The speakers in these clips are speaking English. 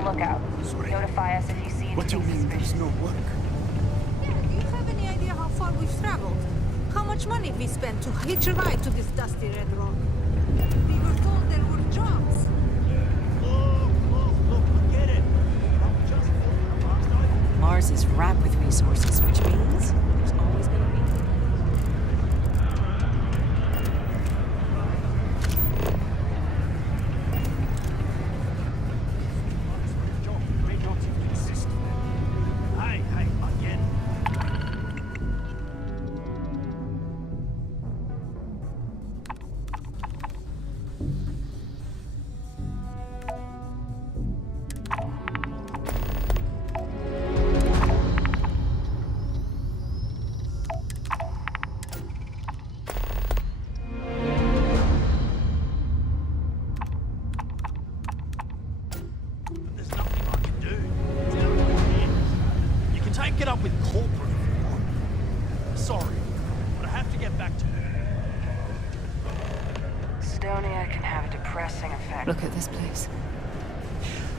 a lookout. Sorry. Notify us if you see What do you anything mean there's suspicious. no work? Yeah, do you have any idea how far we've traveled? How much money we spent to hitch a ride to this dusty red rock? We were told there were jobs. Look, forget it. Mars is ripe with resources, which means there's always going to be. Hey, again. There's nothing I can do. It's out of my hands. You can take it up with corporate if you want. Sorry, but I have to get back to you. Cydonia can have a depressing effect. Look at this place.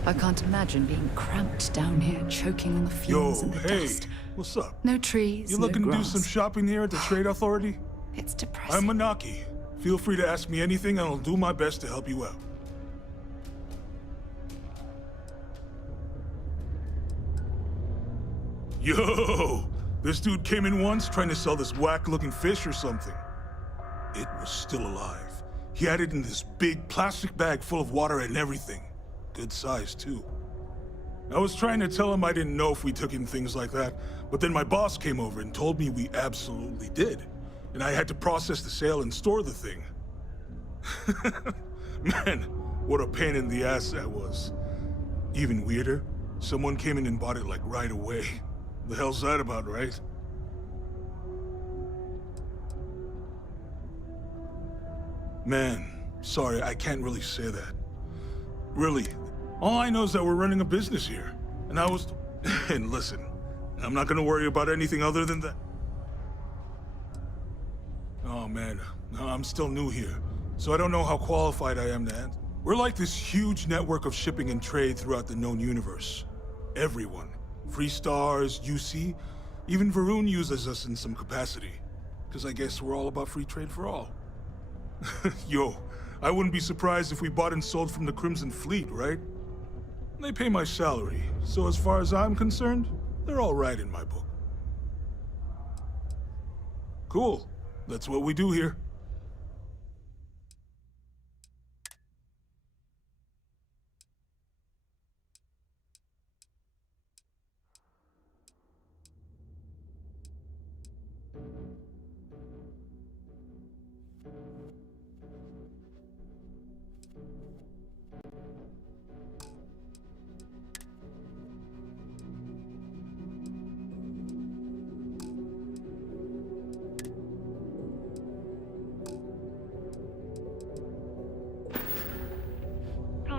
I can't imagine being cramped down here, choking on the Yo, fumes and the hey, dust. what's up? No trees, You no looking to do grass. some shopping here at the Trade Authority? It's depressing. I'm Manaki. Feel free to ask me anything and I'll do my best to help you out. Yo! This dude came in once trying to sell this whack-looking fish or something. It was still alive. He had it in this big plastic bag full of water and everything. Good size, too. I was trying to tell him I didn't know if we took in things like that, but then my boss came over and told me we absolutely did. And I had to process the sale and store the thing. Man, what a pain in the ass that was. Even weirder, someone came in and bought it like right away. The hell's that about, right? Man, sorry, I can't really say that. Really, all I know is that we're running a business here. And I was... And listen, I'm not gonna worry about anything other than that. Oh man, no, I'm still new here, so I don't know how qualified I am to answer. We're like this huge network of shipping and trade throughout the known universe. Everyone. Free Stars, UC, even Varun uses us in some capacity. Because I guess we're all about free trade for all. Yo, I wouldn't be surprised if we bought and sold from the Crimson Fleet, right? They pay my salary, so as far as I'm concerned, they're all right in my book. Cool. That's what we do here.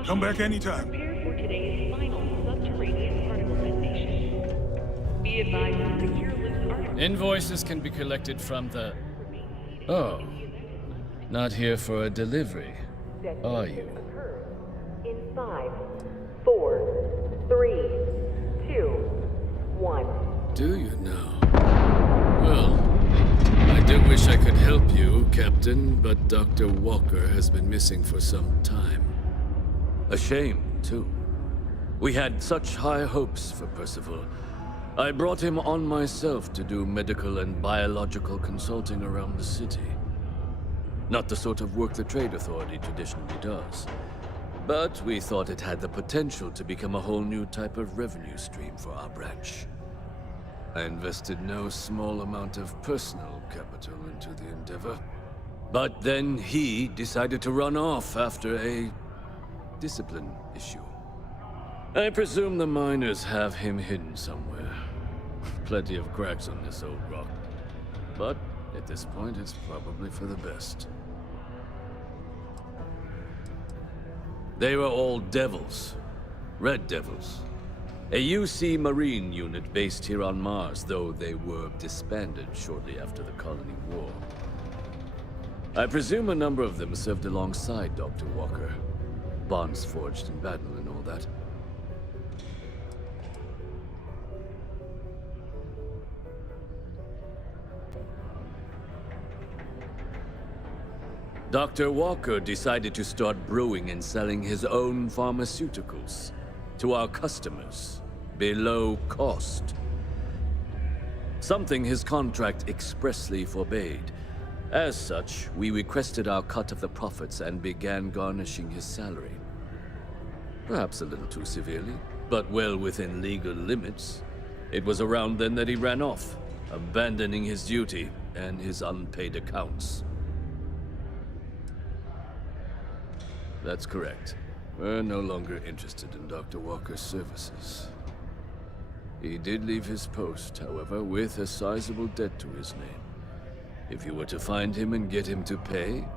Come back anytime. Prepare for today's final subterranean particle detonation. Be advised to secure loose particles. Invoices can be collected from the... Oh. Not here for a delivery, are you? In 5, 4, 3, 2, 1. Do you now? Well, I do wish I could help you, Captain, but Dr. Walker has been missing for some time. A shame, too. We had such high hopes for Percival. I brought him on myself to do medical and biological consulting around the city. Not the sort of work the Trade Authority traditionally does. But we thought it had the potential to become a whole new type of revenue stream for our branch. I invested no small amount of personal capital into the endeavor. But then he decided to run off after a discipline issue. I presume the miners have him hidden somewhere. Plenty of cracks on this old rock. But at this point, it's probably for the best. They were all devils. Red Devils. A UC Marine unit based here on Mars, though they were disbanded shortly after the Colony War. I presume a number of them served alongside Dr. Walker. Bonds forged in battle and all that. Dr. Walker decided to start brewing and selling his own pharmaceuticals to our customers below cost. Something his contract expressly forbade. As such, we requested our cut of the profits and began garnishing his salary. Perhaps a little too severely, but well within legal limits. It was around then that he ran off, abandoning his duty and his unpaid accounts. That's correct. We're no longer interested in Dr. Walker's services. He did leave his post, however, with a sizable debt to his name. If you were to find him and get him to pay,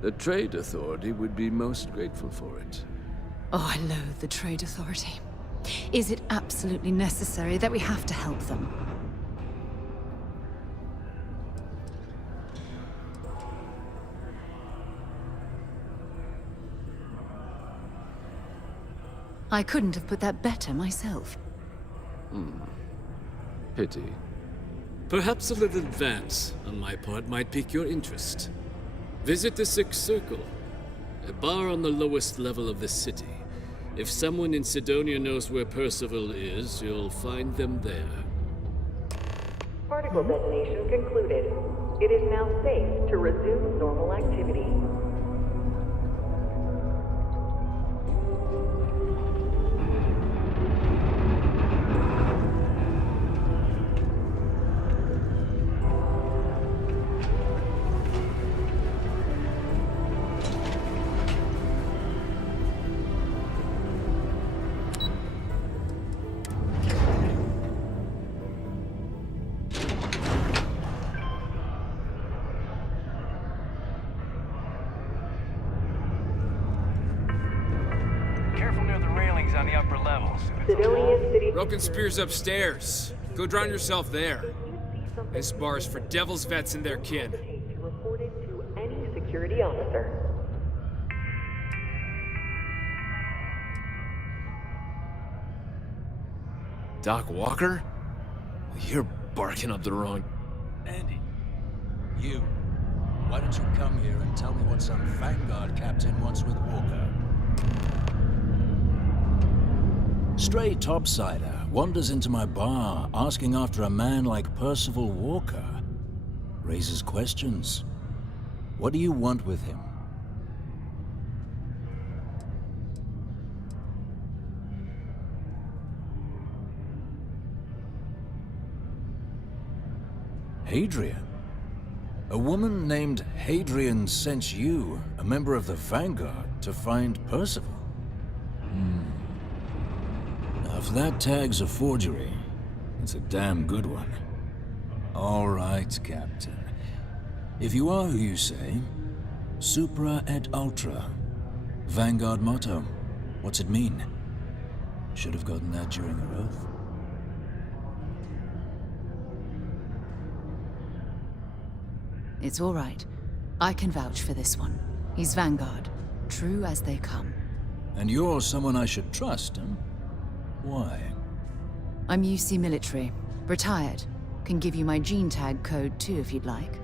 the Trade Authority would be most grateful for it. Oh, I loathe the Trade Authority. Is it absolutely necessary that we have to help them? I couldn't have put that better myself. Pity. Perhaps a little advance on my part might pique your interest. Visit the Sixth Circle, a bar on the lowest level of the city. If someone in Cydonia knows where Percival is, you'll find them there. Particle detonation concluded. It is now safe to resume normal activity. On the upper levels. Cydonia City. Broken Spear's upstairs. Go drown yourself there. This bar's for devil's vets and their kin. To report it to any security officer. Doc Walker? You're barking up the wrong... Andy, you. Why don't you come here and tell me what some Vanguard captain wants with Walker? Stray topsider wanders into my bar asking after a man like Percival Walker. Raises questions. What do you want with him? Hadrian? A woman named Hadrian sent you, a member of the Vanguard, to find Percival? If that tag's a forgery, it's a damn good one. All right, Captain. If you are who you say, supra et ultra. Vanguard motto. What's it mean? Should have gotten that during her oath. It's all right. I can vouch for this one. He's Vanguard. True as they come. And you're someone I should trust, huh? Why? I'm UC military. Retired. Can give you my gene tag code too if you'd like.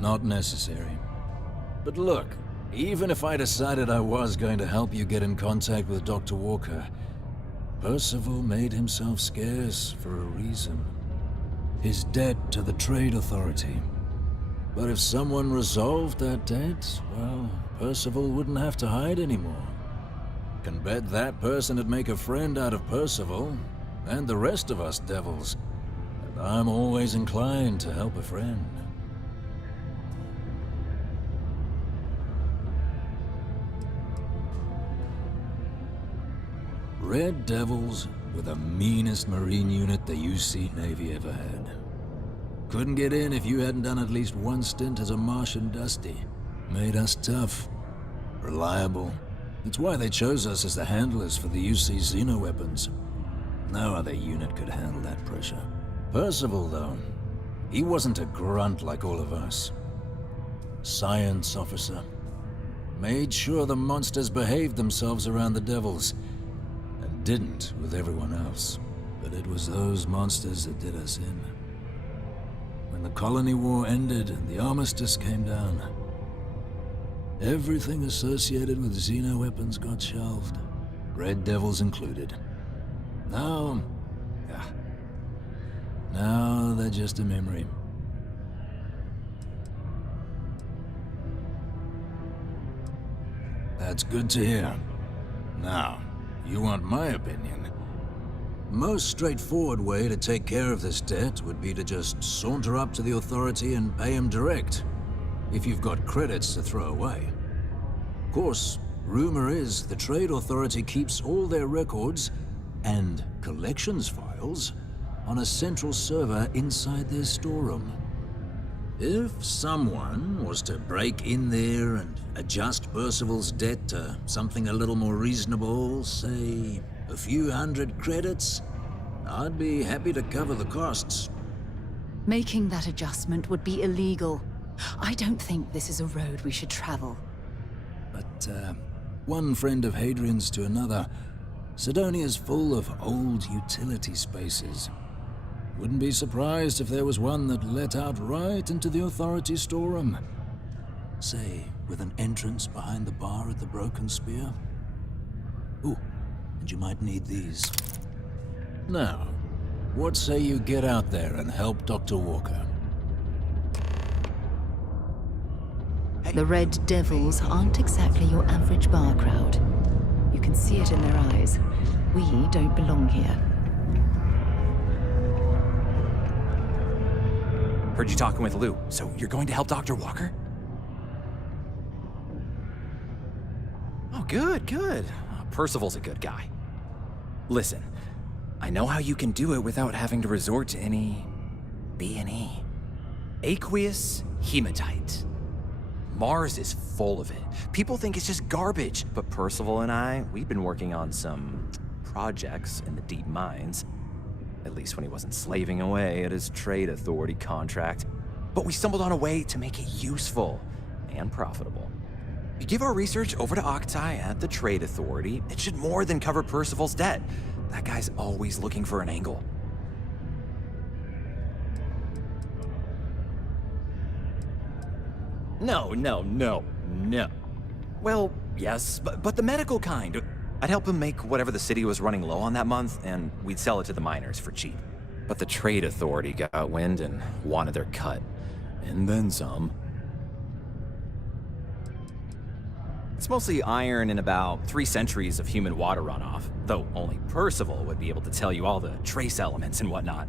Not necessary. But look, even if I decided I was going to help you get in contact with Dr. Walker, Percival made himself scarce for a reason. His debt to the Trade Authority. But if someone resolved that debt, well, Percival wouldn't have to hide anymore. Can bet that person would make a friend out of Percival, and the rest of us devils. And I'm always inclined to help a friend. Red Devils were the meanest Marine unit the UC Navy ever had. Couldn't get in if you hadn't done at least one stint as a Martian Dusty. Made us tough, reliable. It's why they chose us as the handlers for the UC Xeno-weapons. No other unit could handle that pressure. Percival, though, he wasn't a grunt like all of us. Science officer. Made sure the monsters behaved themselves around the Devils, and didn't with everyone else. But it was those monsters that did us in. When the colony war ended and the armistice came down, Everything associated with Xeno weapons got shelved. Red Devils included. Now they're just a memory. That's good to hear. Now, you want my opinion? Most straightforward way to take care of this debt would be to just saunter up to the authority and pay him direct, if you've got credits to throw away. Of course, rumor is the Trade Authority keeps all their records and collections files on a central server inside their storeroom. If someone was to break in there and adjust Percival's debt to something a little more reasonable, say a few hundred credits, I'd be happy to cover the costs. Making that adjustment would be illegal. I don't think this is a road we should travel. But, one friend of Hadrian's to another, Cydonia's full of old utility spaces. Wouldn't be surprised if there was one that let out right into the authority storeroom. Say, with an entrance behind the bar at the Broken Spear. Ooh, and you might need these. Now, what say you get out there and help Dr. Walker? The Red Devils aren't exactly your average bar crowd. You can see it in their eyes. We don't belong here. Heard you talking with Lou, so you're going to help Dr. Walker? Oh, good. Percival's a good guy. Listen, I know how you can do it without having to resort to any B&E. Aqueous hematite. Mars is full of it. People think it's just garbage, but Percival and I, we've been working on some projects in the deep mines. At least when he wasn't slaving away at his trade authority contract. But we stumbled on a way to make it useful and profitable. If you give our research over to Octai at the trade authority, it should more than cover Percival's debt. That guy's always looking for an angle. No. Well, yes, but the medical kind. I'd help him make whatever the city was running low on that month, and we'd sell it to the miners for cheap. But the trade authority got wind and wanted their cut. And then some. It's mostly iron and about 3 centuries of human water runoff, though only Percival would be able to tell you all the trace elements and whatnot.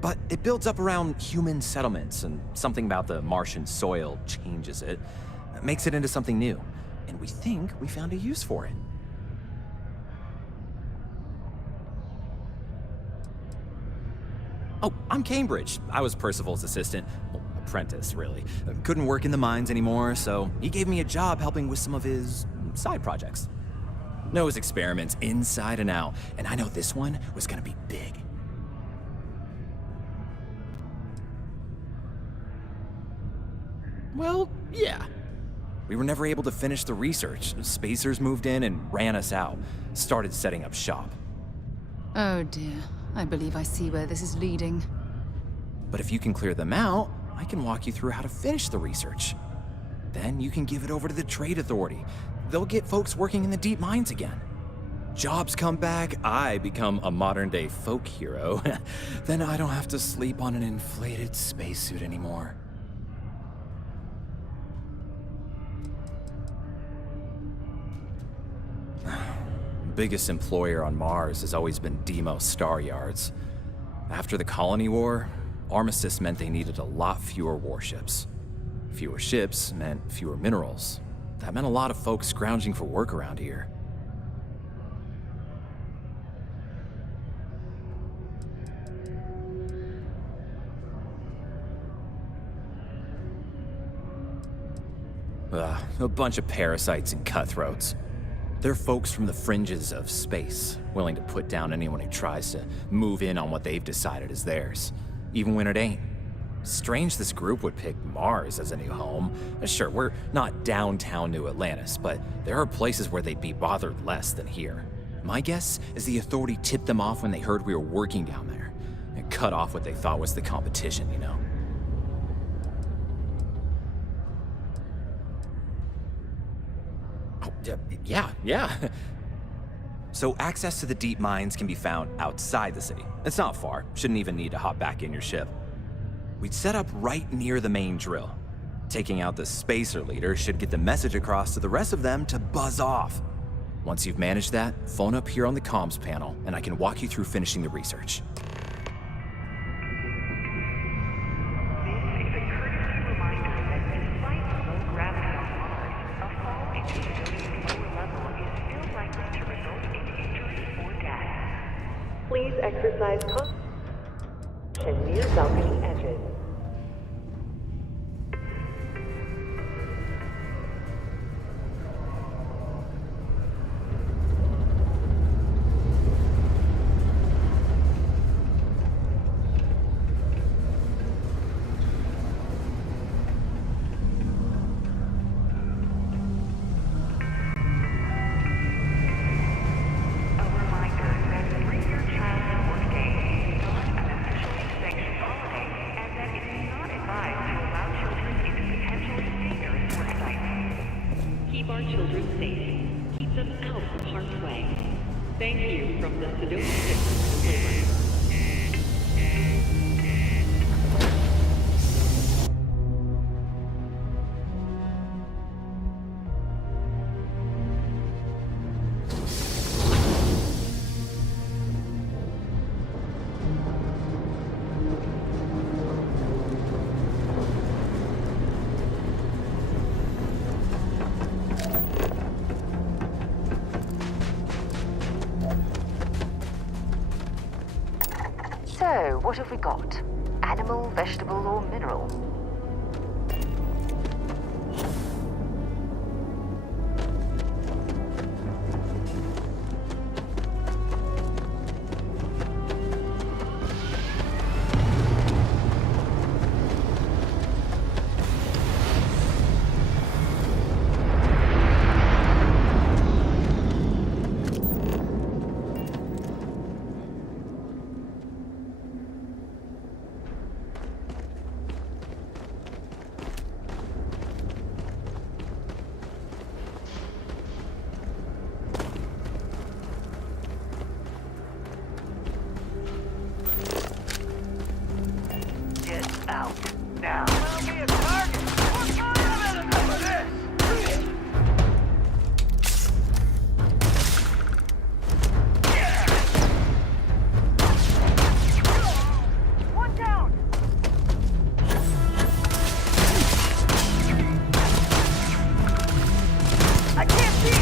But it builds up around human settlements, and something about the Martian soil changes it, makes it into something new. And we think we found a use for it. Oh, I'm Cambridge. I was Percival's assistant. Well, apprentice, really. Couldn't work in the mines anymore, so he gave me a job helping with some of his side projects. Knows experiments inside and out, and I know this one was gonna be big. Well, yeah. We were never able to finish the research. Spacers moved in and ran us out. Started setting up shop. Oh dear. I believe I see where this is leading. But if you can clear them out, I can walk you through how to finish the research. Then you can give it over to the trade authority. They'll get folks working in the deep mines again. Jobs come back, I become a modern-day folk hero. Then I don't have to sleep on an inflated spacesuit anymore. Biggest employer on Mars has always been Demo Star Yards. After the Colony War, armistice meant they needed a lot fewer warships. Fewer ships meant fewer minerals. That meant a lot of folks scrounging for work around here. A bunch of parasites and cutthroats. They're folks from the fringes of space, willing to put down anyone who tries to move in on what they've decided is theirs, even when it ain't. Strange this group would pick Mars as a new home. Sure, we're not downtown New Atlantis, but there are places where they'd be bothered less than here. My guess is the authority tipped them off when they heard we were working down there, and cut off what they thought was the competition, you know? Yeah. So access to the deep mines can be found outside the city. It's not far. Shouldn't even need to hop back in your ship. We'd set up right near the main drill. Taking out the spacer leader should get the message across to the rest of them to buzz off. Once you've managed that, phone up here on the comms panel, and I can walk you through finishing the research. Please exercise caution near balcony edges. Keep our children safe. Keep them out of harm's way. Thank you from the Cydonia. So, what have we got? Animal, vegetable, or mineral? Out now. Found me a target. What kind of enemy is this? One down. I can't see.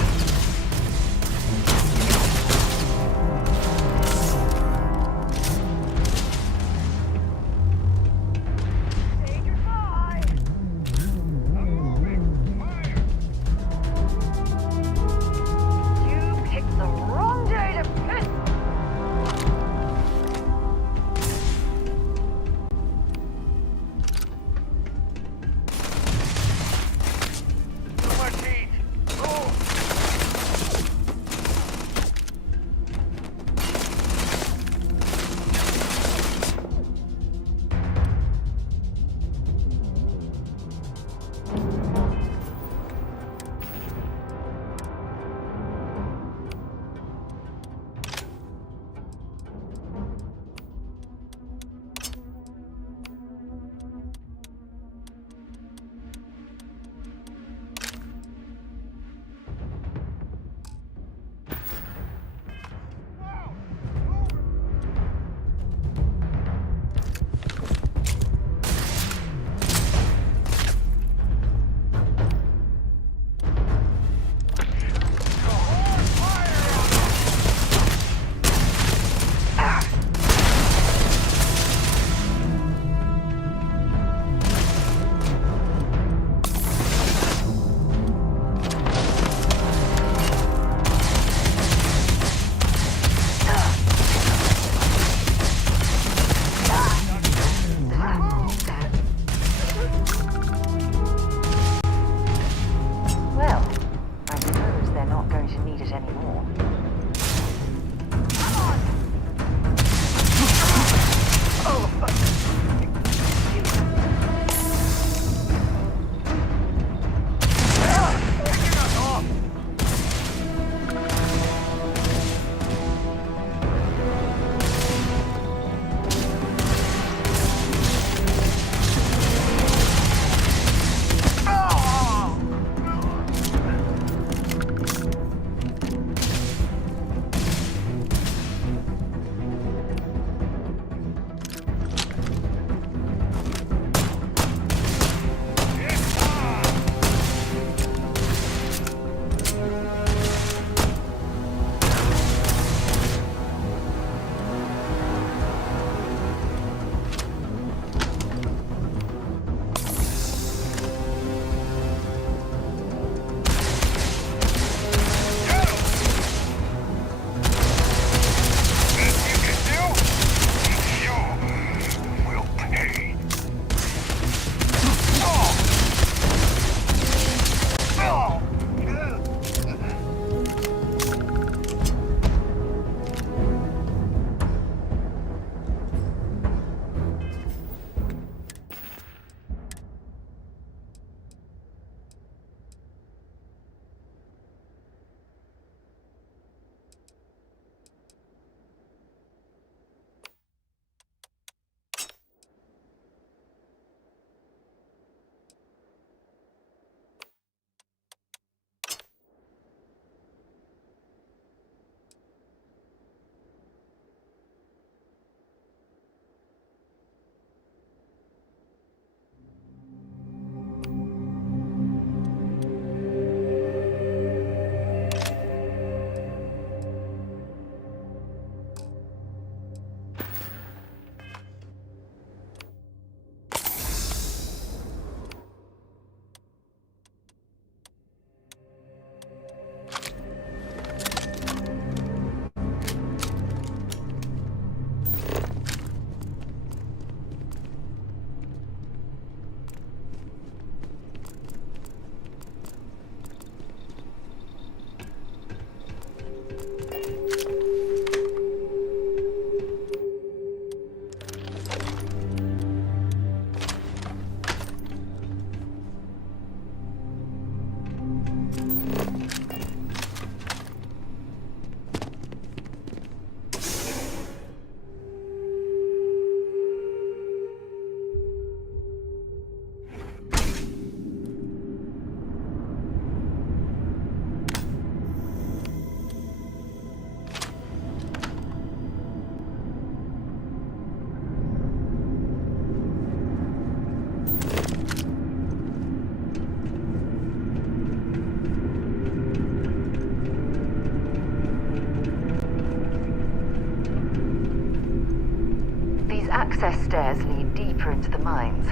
access stairs lead deeper into the mines.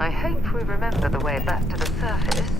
I hope we remember the way back to the surface.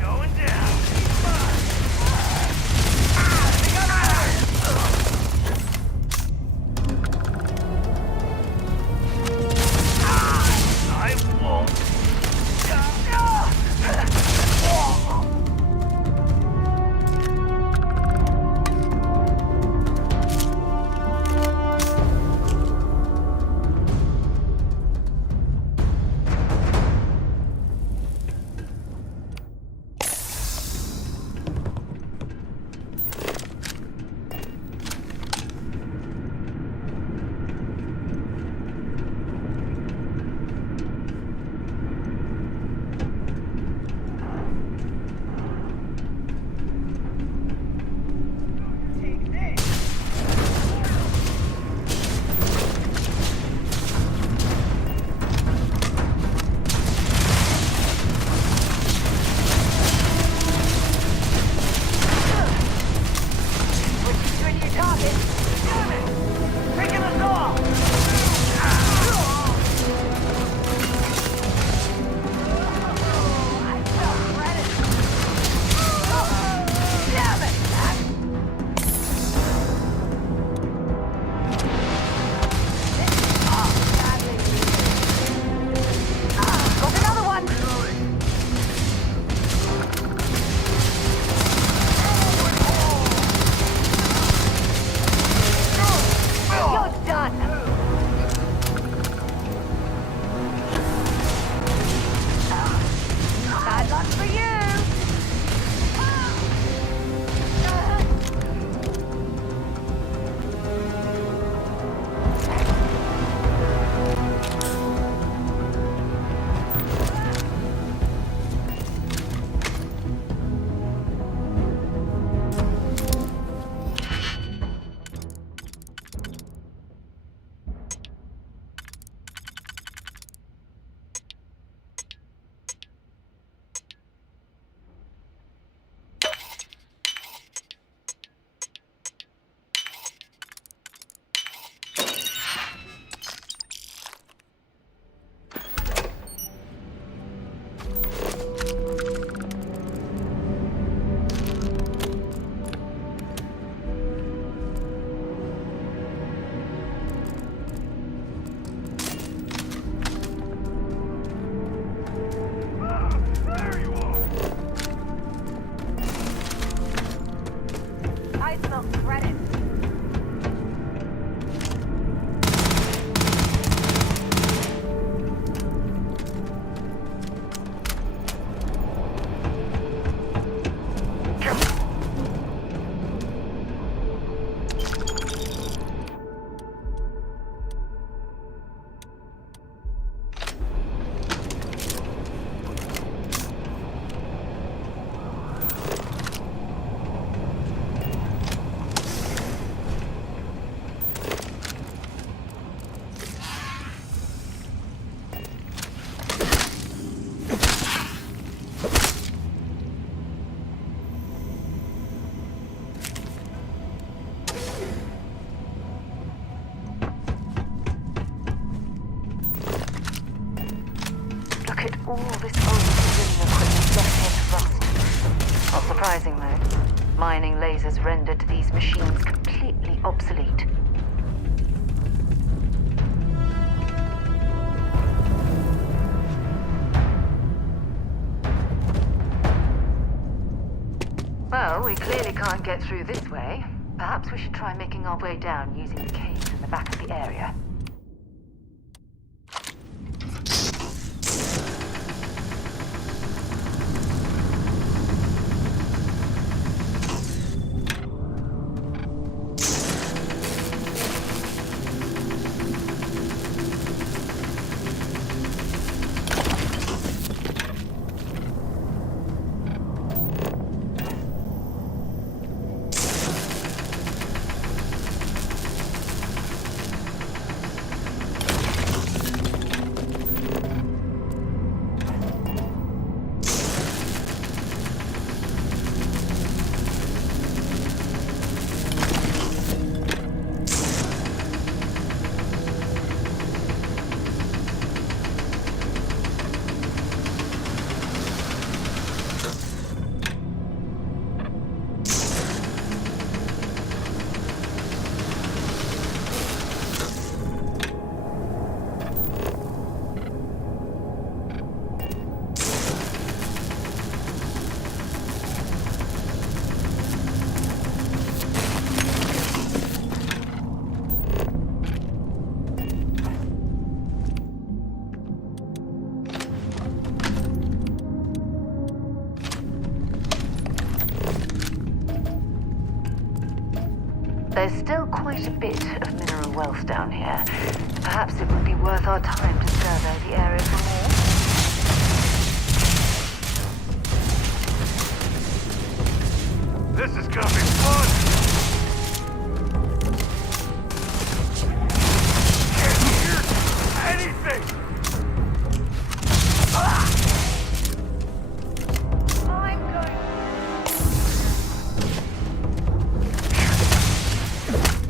Going down. all this old drilling equipment left here to rust. Not surprising, though. Mining lasers rendered these machines completely obsolete. Well, we clearly can't get through this way. Perhaps we should try making our way down using the caves in the back of the area. There's still quite a bit of mineral wealth down here. Perhaps it would be worth our time to survey the area for more. This is gonna be fun! Can't hear anything! I'm going...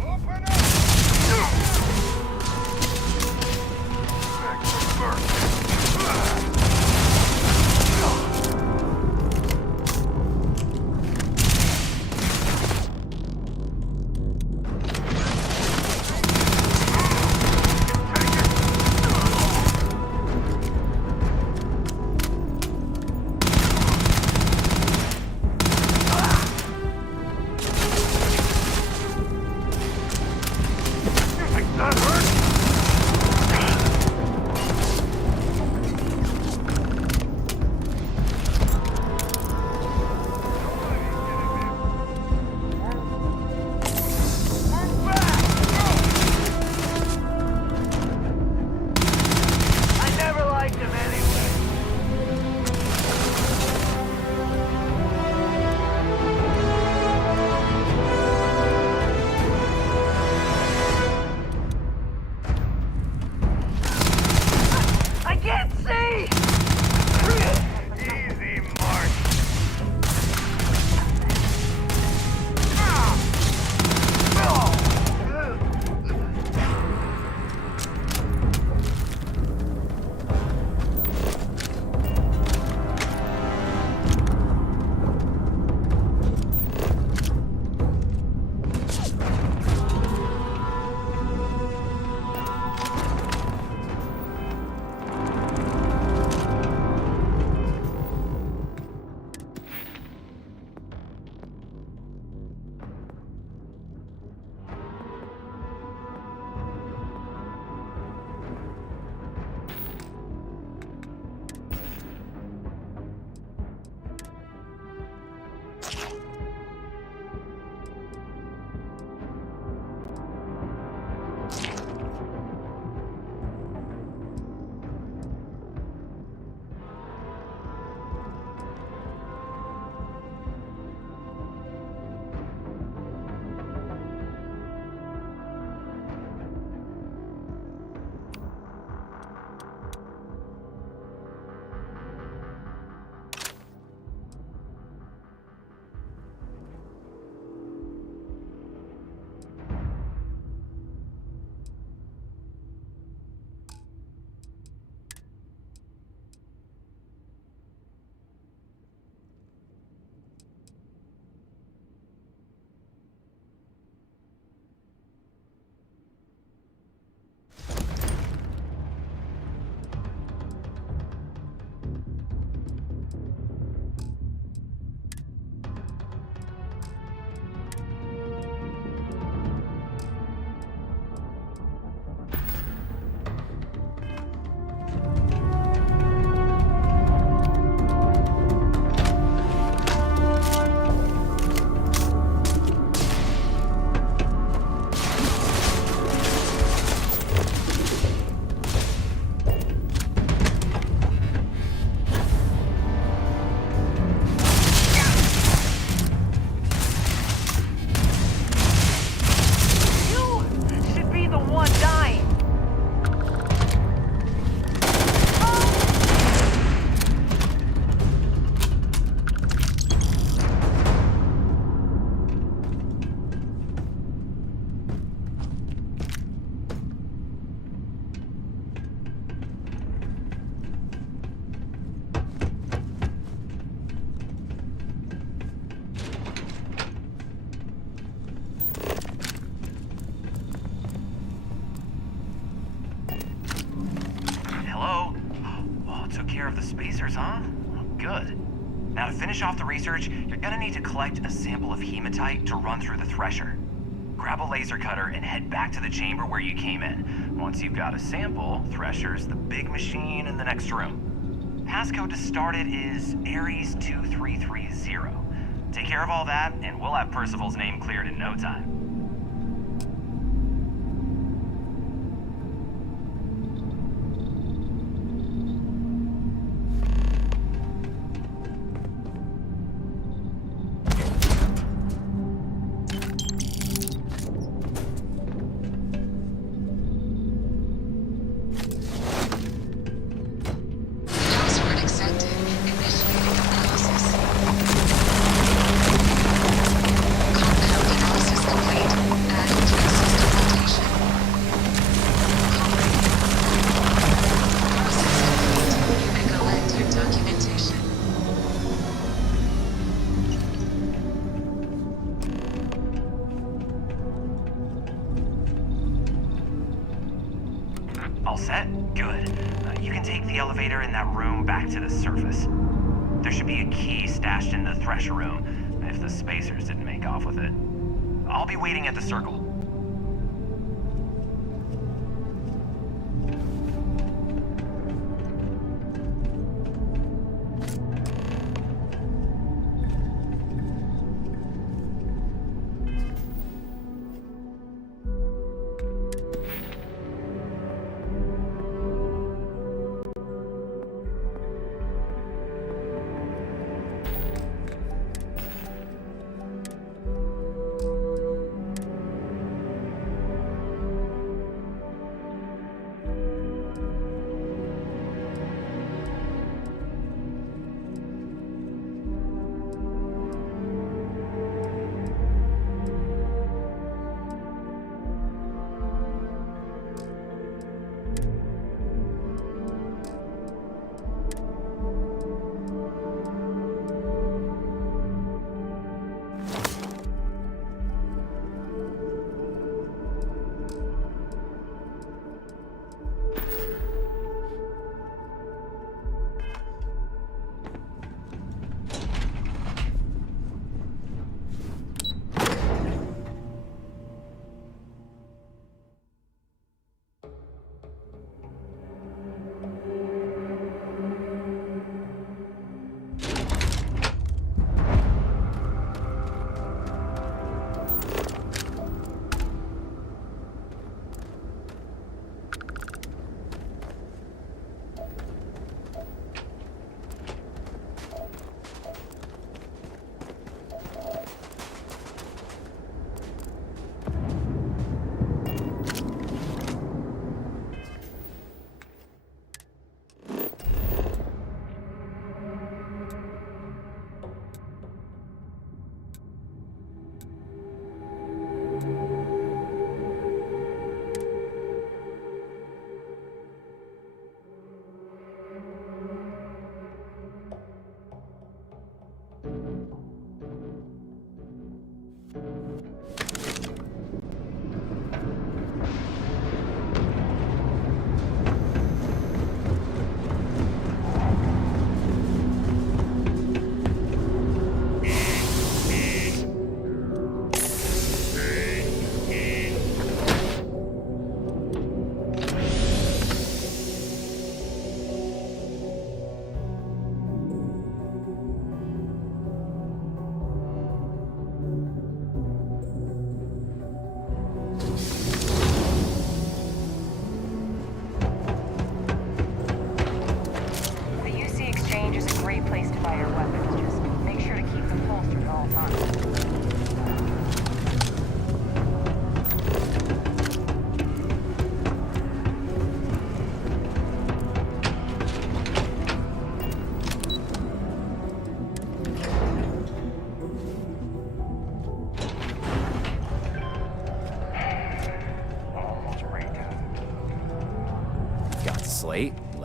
Open up! Back to work. spacers, huh? Good. Now to finish off the research, you're gonna need to collect a sample of hematite to run through the thresher. Grab a laser cutter and head back to the chamber where you came in. Once you've got a sample, Thresher's the big machine in the next room. Passcode to start it is Ares 2330. Take care of all that, and we'll have Percival's name cleared in no time. All set? Good. You can take the elevator in that room back to the surface. There should be a key stashed in the Thresher room, if the spacers didn't make off with it. I'll be waiting at the circle.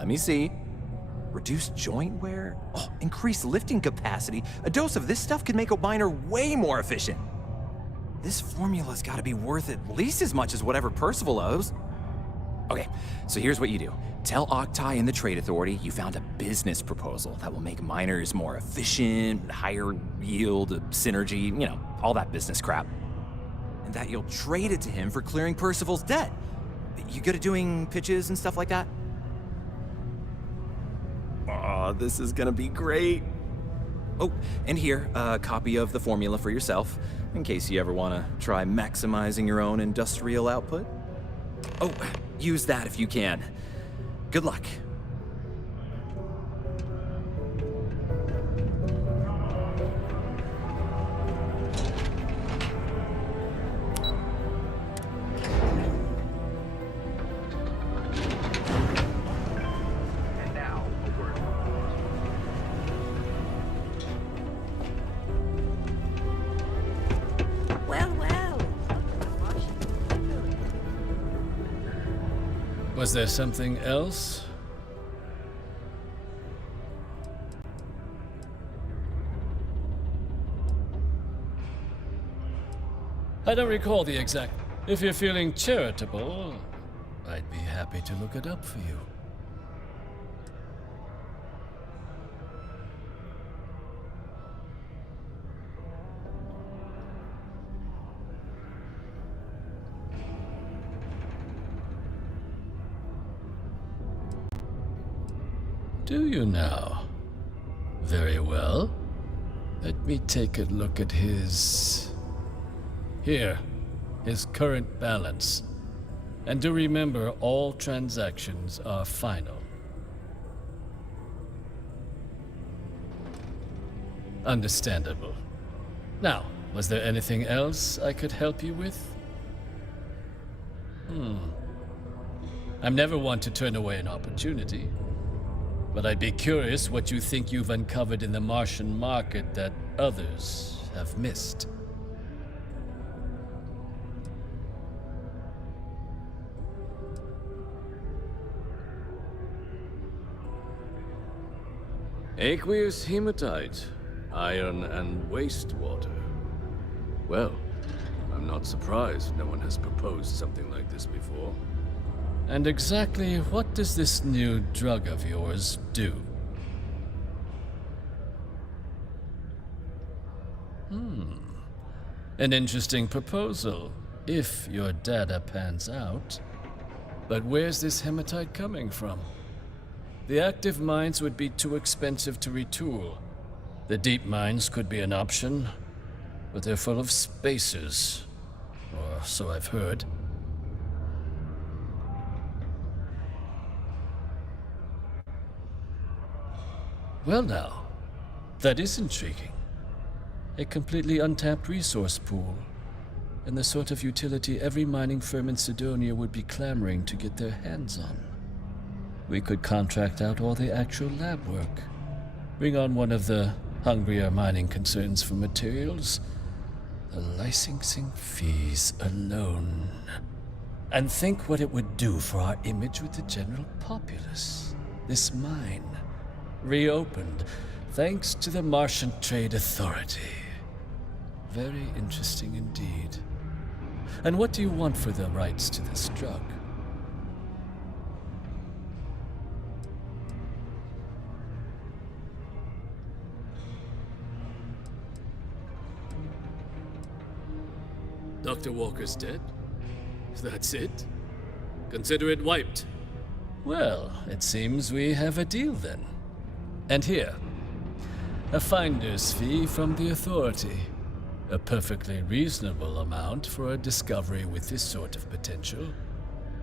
Let me see. Reduce joint wear? Oh, increase lifting capacity. A dose of this stuff could make a miner way more efficient. This formula's gotta be worth at least as much as whatever Percival owes. Okay, so here's what you do. Tell Octai and the Trade Authority you found a business proposal that will make miners more efficient, higher yield, synergy, you know, all that business crap. And that you'll trade it to him for clearing Percival's debt. You good at doing pitches and stuff like that? Oh, this is gonna be great. Oh, and here, a copy of the formula for yourself, in case you ever want to try maximizing your own industrial output. Oh, use that if you can. Good luck. Was there something else? I don't recall the exact... If you're feeling charitable, I'd be happy to look it up for you. Do you now? Very well. Let me take a look at his... Here, his current balance. And do remember, all transactions are final. Understandable. Now, was there anything else I could help you with? I'm never one to turn away an opportunity. But I'd be curious what you think you've uncovered in the Martian market that others have missed. Aqueous hematite, iron and wastewater. Well, I'm not surprised no one has proposed something like this before. And exactly what does this new drug of yours do? An interesting proposal, if your data pans out. But where's this hematite coming from? The active mines would be too expensive to retool. The deep mines could be an option, but they're full of spacers, or so I've heard. Well now, that is intriguing. A completely untapped resource pool, and the sort of utility every mining firm in Cydonia would be clamoring to get their hands on. We could contract out all the actual lab work, bring on one of the hungrier mining concerns for materials, the licensing fees alone. And think what it would do for our image with the general populace. This mine, reopened, thanks to the Martian Trade Authority. Very interesting indeed. And what do you want for the rights to this drug? Dr. Walker's dead? That's it? Consider it wiped. Well, it seems we have a deal then. And here, a finder's fee from the authority. A perfectly reasonable amount for a discovery with this sort of potential.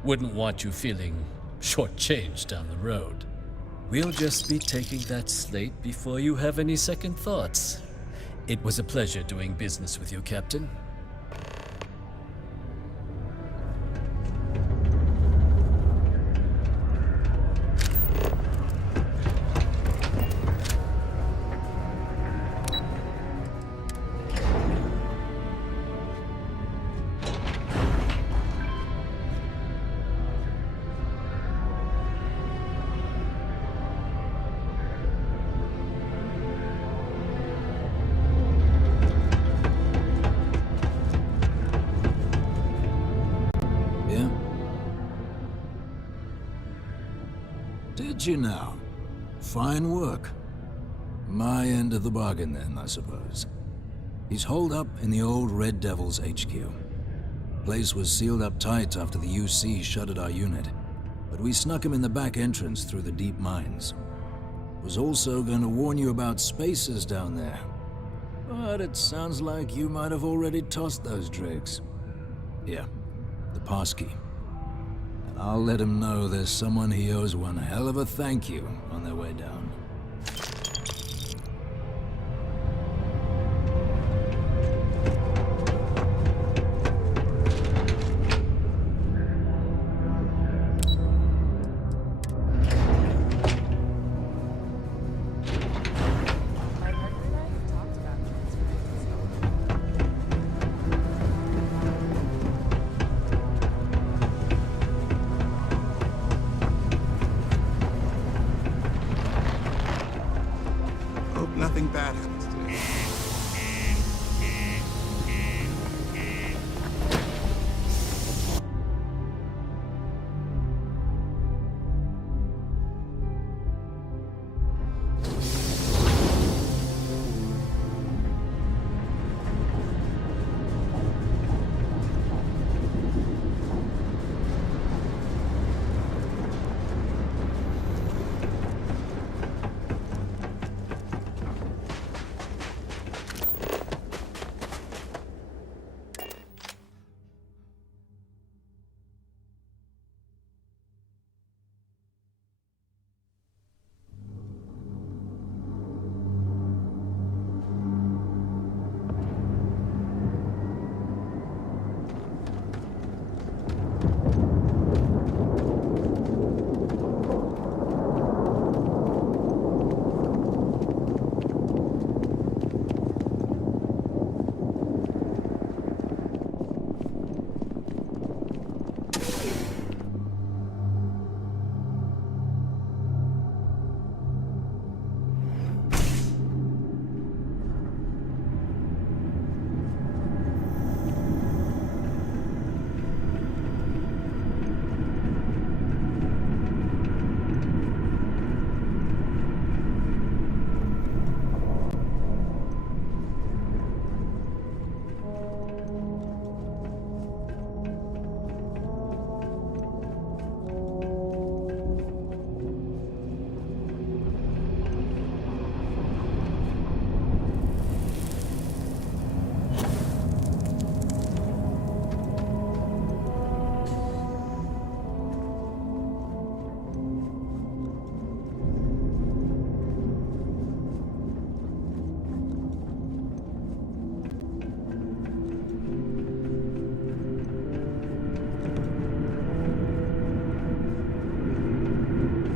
Wouldn't want you feeling shortchanged down the road. We'll just be taking that slate before you have any second thoughts. It was a pleasure doing business with you, Captain. at you now. Fine work. My end of the bargain then, I suppose. He's holed up in the old Red Devil's HQ. Place was sealed up tight after the UC shuttered our unit, but we snuck him in the back entrance through the deep mines. Was also going to warn you about spacers down there. But it sounds like you might have already tossed those dregs. Here, the passkey. And I'll let him know there's someone he owes one hell of a thank you on their way down. Nothing bad happens today.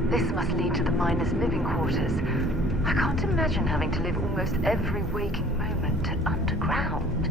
This must lead to the miners' living quarters. I can't imagine having to live almost every waking moment underground.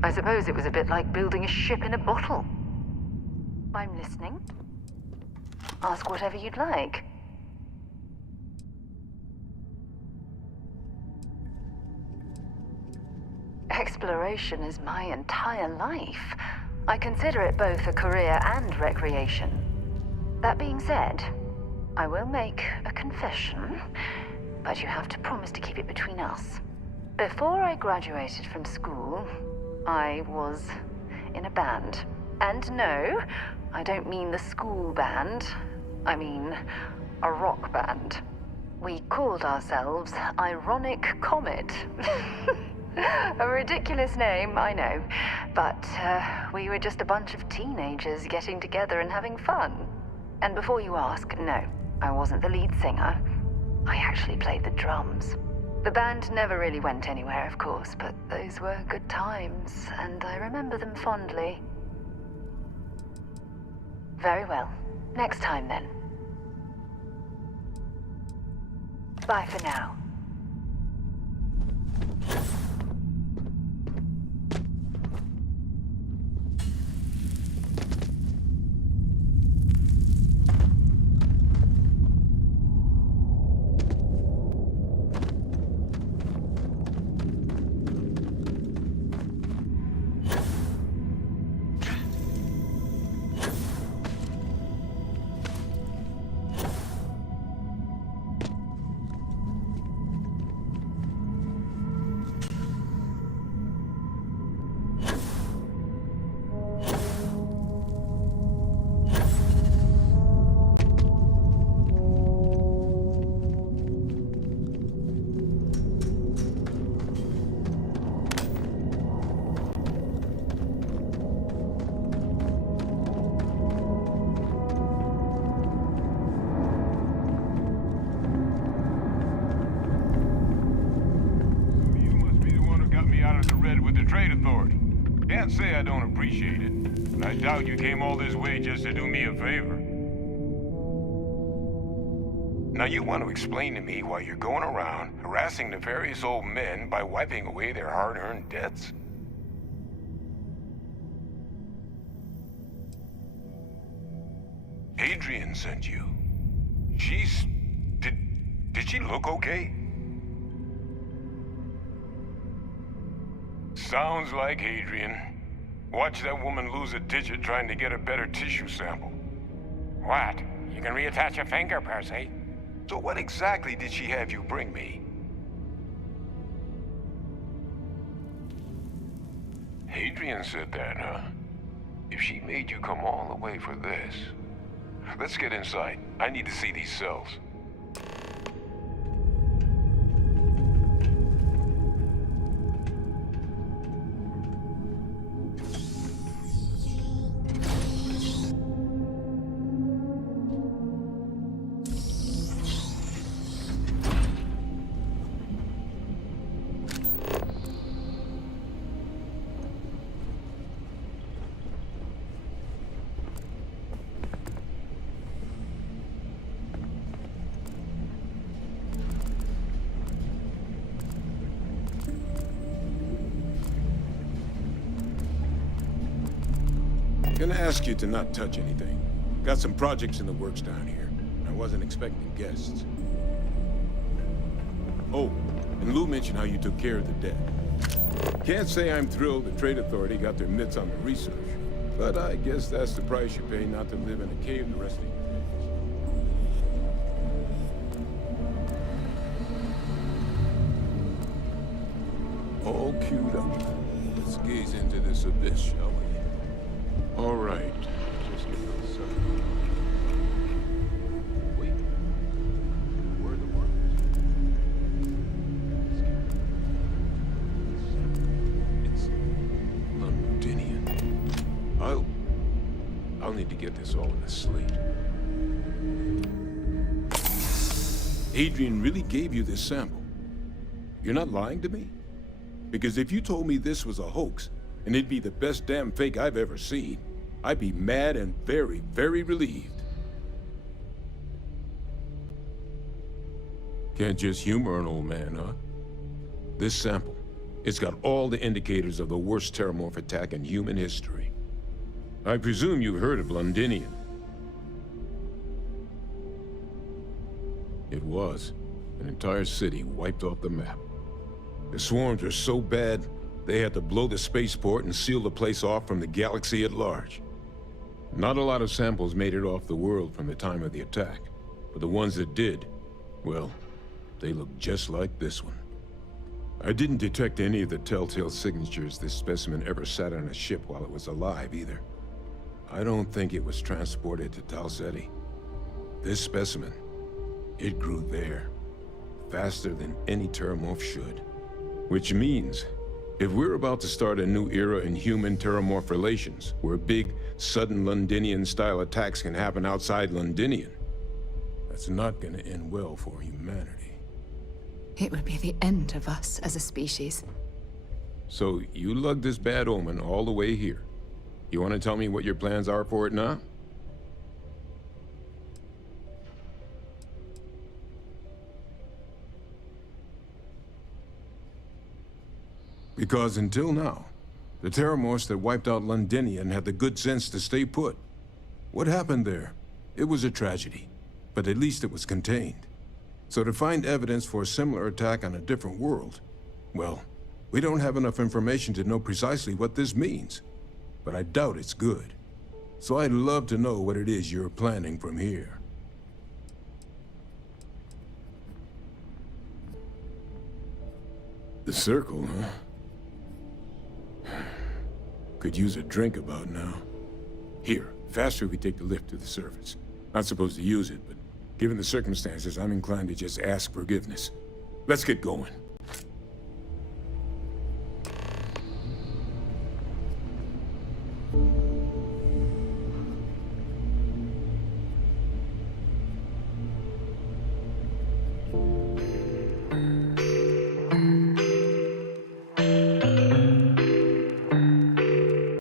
I suppose it was a bit like building a ship in a bottle. I'm listening. Ask whatever you'd like. Exploration is my entire life. I consider it both a career and recreation. That being said, I will make a confession, but you have to promise to keep it between us. Before I graduated from school, I was in a band. And no, I don't mean the school band. I mean a rock band. We called ourselves Ironic Comet. A ridiculous name, I know. But we were just a bunch of teenagers getting together and having fun. And before you ask, no, I wasn't the lead singer. I actually played the drums. The band never really went anywhere, of course, but those were good times, and I remember them fondly. Very well. Next time, then. Bye for now. Can't say I don't appreciate it, but I doubt you came all this way just to do me a favor. Now you want to explain to me why you're going around harassing nefarious old men by wiping away their hard-earned debts? Adrian sent you. She's... Did she look okay? Sounds like Adrian. Watch that woman lose a digit trying to get a better tissue sample. What? You can reattach a finger, Percy. So what exactly did she have you bring me? Adrian said that, huh? If she made you come all the way for this... Let's get inside. I need to see these cells. Gonna ask you to not touch anything. Got some projects in the works down here. I wasn't expecting guests. Oh, and Lou mentioned how you took care of the debt. Can't say I'm thrilled the Trade Authority got their mitts on the research, but I guess that's the price you pay not to live in a cave the rest of your days. All queued up. Let's gaze into this abyss, shall we? All right. Just get those settled. Wait. Where are the markers? It's Londinian. I'll need to get this all in a slate. Adrian really gave you this sample. You're not lying to me? Because if you told me this was a hoax, and it'd be the best damn fake I've ever seen, I'd be mad and very, very relieved. Can't just humor an old man, huh? This sample, It's got all the indicators of the worst terramorph attack in human history. I presume you've heard of Londinium. It was an entire city wiped off the map. The swarms were so bad, they had to blow the spaceport and seal the place off from the galaxy at large. Not a lot of samples made it off the world from the time of the attack, but the ones that did, well, they look just like this one. I didn't detect any of the telltale signatures this specimen ever sat on a ship while it was alive, either. I don't think it was transported to Tal Ceti. This specimen, it grew there, faster than any terramorph should. Which means, if we're about to start a new era in human-terramorph relations, where big, sudden Londinian-style attacks can happen outside Londinian, that's not gonna end well for humanity. It would be the end of us as a species. So, you lugged this bad omen all the way here. You want to tell me what your plans are for it now? Because until now, the terramorphs that wiped out Londinian had the good sense to stay put. What happened there? It was a tragedy, but at least it was contained. So to find evidence for a similar attack on a different world, well, we don't have enough information to know precisely what this means. But I doubt it's good. So I'd love to know what it is you're planning from here. The circle, huh? Could use a drink about now. Here, faster we take the lift to the surface. Not supposed to use it, but given the circumstances, I'm inclined to just ask forgiveness. Let's get going.